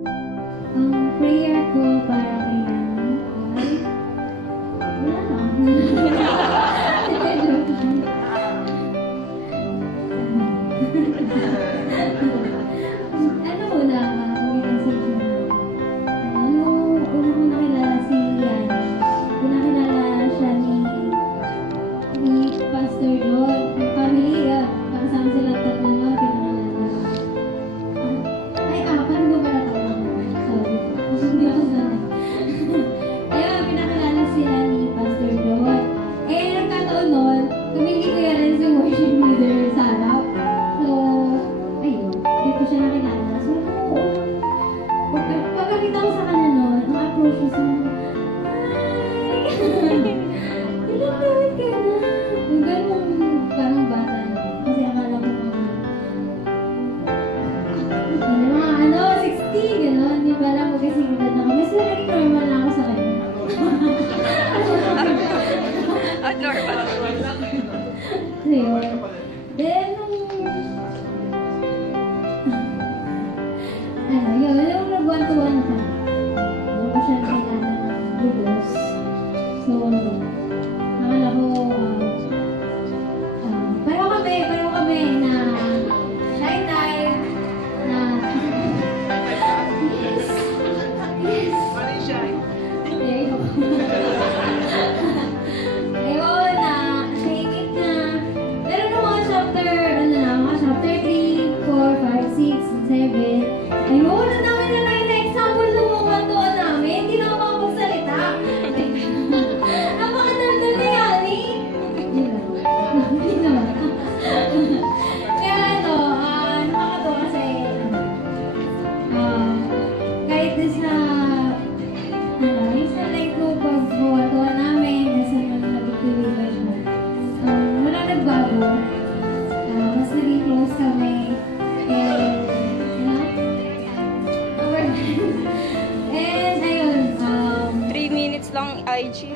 Ang prayer ko para kay Yanni ay... Wala na. Ano muna, mag-message mo. Una ko nakilala si Yanni. Una kilala siya ni Pastor John. Yung family, nakasama sila tatlo na pinakilala. Ay, paano ba pala tawag? Sorry. Hindi ako sanay. Ayun, pinakilala sila ni Pastor John. Eh, nagkataon nun, tumingin ko yan rin si worship leader sa harap. So, ayun, hindi ko siya nakilala. So, pagkakita ko sa kanya nun, ang approach ko sa ilang gawin ka na? Yung ganun, parang bata na. Kasi akala ko mga 60, gano'n. Hindi ba lang magkasing edad na kami. So, naging normal na ako sa kanya. Normal. So, yun. Then, yun, nag-one-to-one na kami. Doon ko siya nakilala ng lubos. So, akala ko, pareho kami na shy type, na, yes, ayun, na, shake it na, pero nung mga chapter 3, 4, 5, 6, 7, ayun, na namin na example nung mga tuwan namin, hindi na ako makapagsalita. Napakadaldal na yan, eh. Hindi naman. Kaya nakakatawa kasi, kahit din sa, yung sa like nung pag-buwatuwa namin, nasa mga nag-deliver siya, wala nagbago. Mas naging close kami. And, and ayun, 3 minutes lang IG.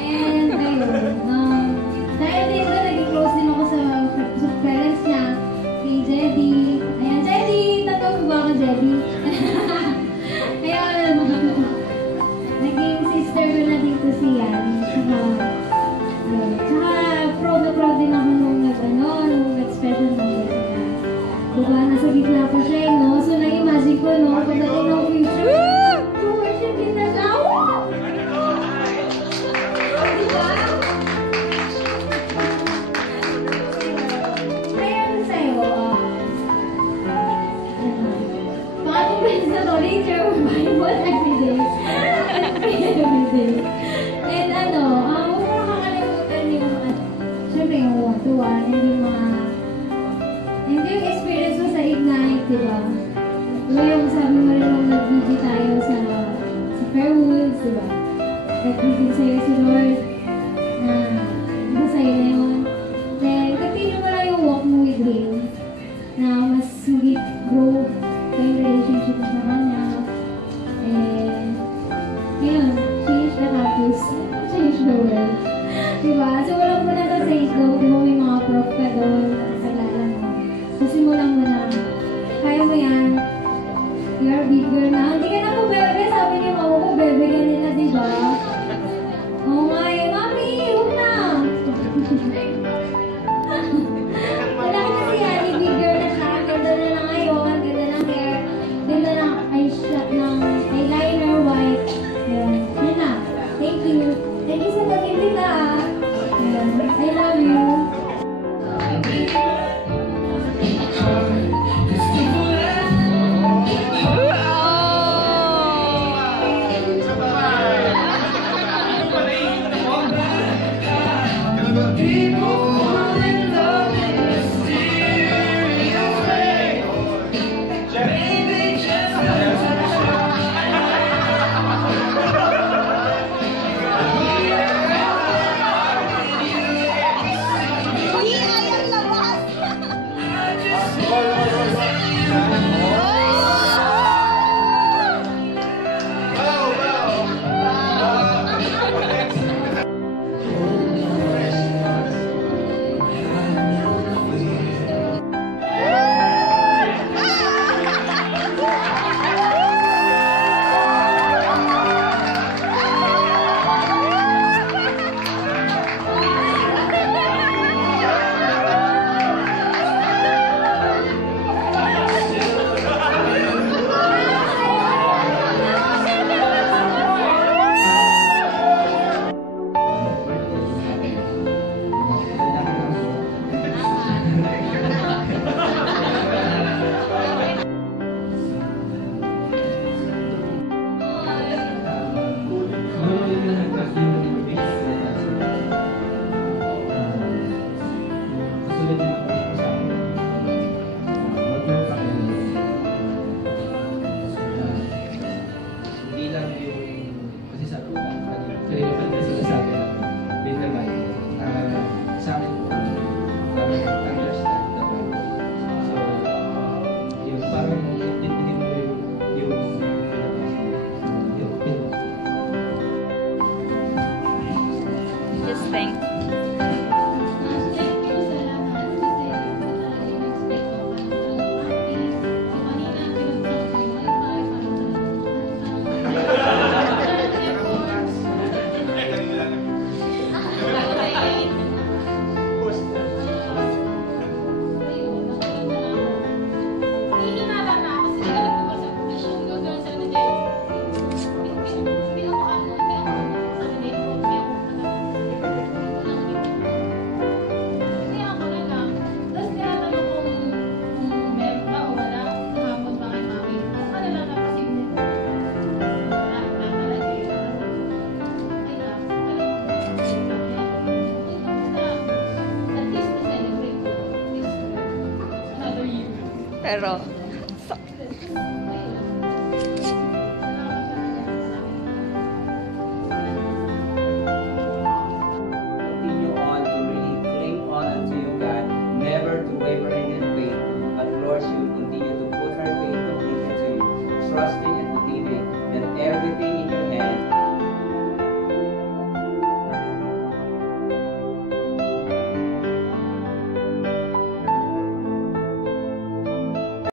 and ayun, dahil din doon, naging close din ako sa parents niya, si Jedy. Ayan, Jedy! Tatawag ba ako, Jedy? Ayun, naging sister ko na dito si Yanni. Tsaka, proud na proud din ako nung nag-special number siya. Diba, nasa gitna pa siya, no? So, nag-imagine ko, no? Pagdating ng future, worship din na siya. Diba? Kaya ano sa'yo, pakatong sa to, read your Bible every day. And pray every day. And huwag mo nakakalimutan yung, syempre yung one-to-one, and yung mga, and yung experience mo sa Ignite, diba? Diba yung sabi mo rin nung nag-VG tayo sa Fairwoods, diba? Nag-VG sa'yo si Lord na iba sa'yo na yun. Then, continue mo lang yung walk mo with Him na mas mag-grow yung relationship mo sa Kanya. And, yun, change the campus, change the world. Diba? So, walang muna sa stage daw, di mo may mga prof ka doon, nakasagala mo. So, simulan mo na. Kaya mo yan. You're big girl na. Hindi ka na po bebe. Sabi ni mama ko, bebe ka nila, diba? Oo nga eh. Mami, huwag na. Wala ka kasi yan. Big girl na siya. Ganda na lang ngayon. Ganda ng hair. Ganda ng eyeliner white. Yan. Yan na. Thank you. Thank you sa pag-invita. I love you. Pero, sakit.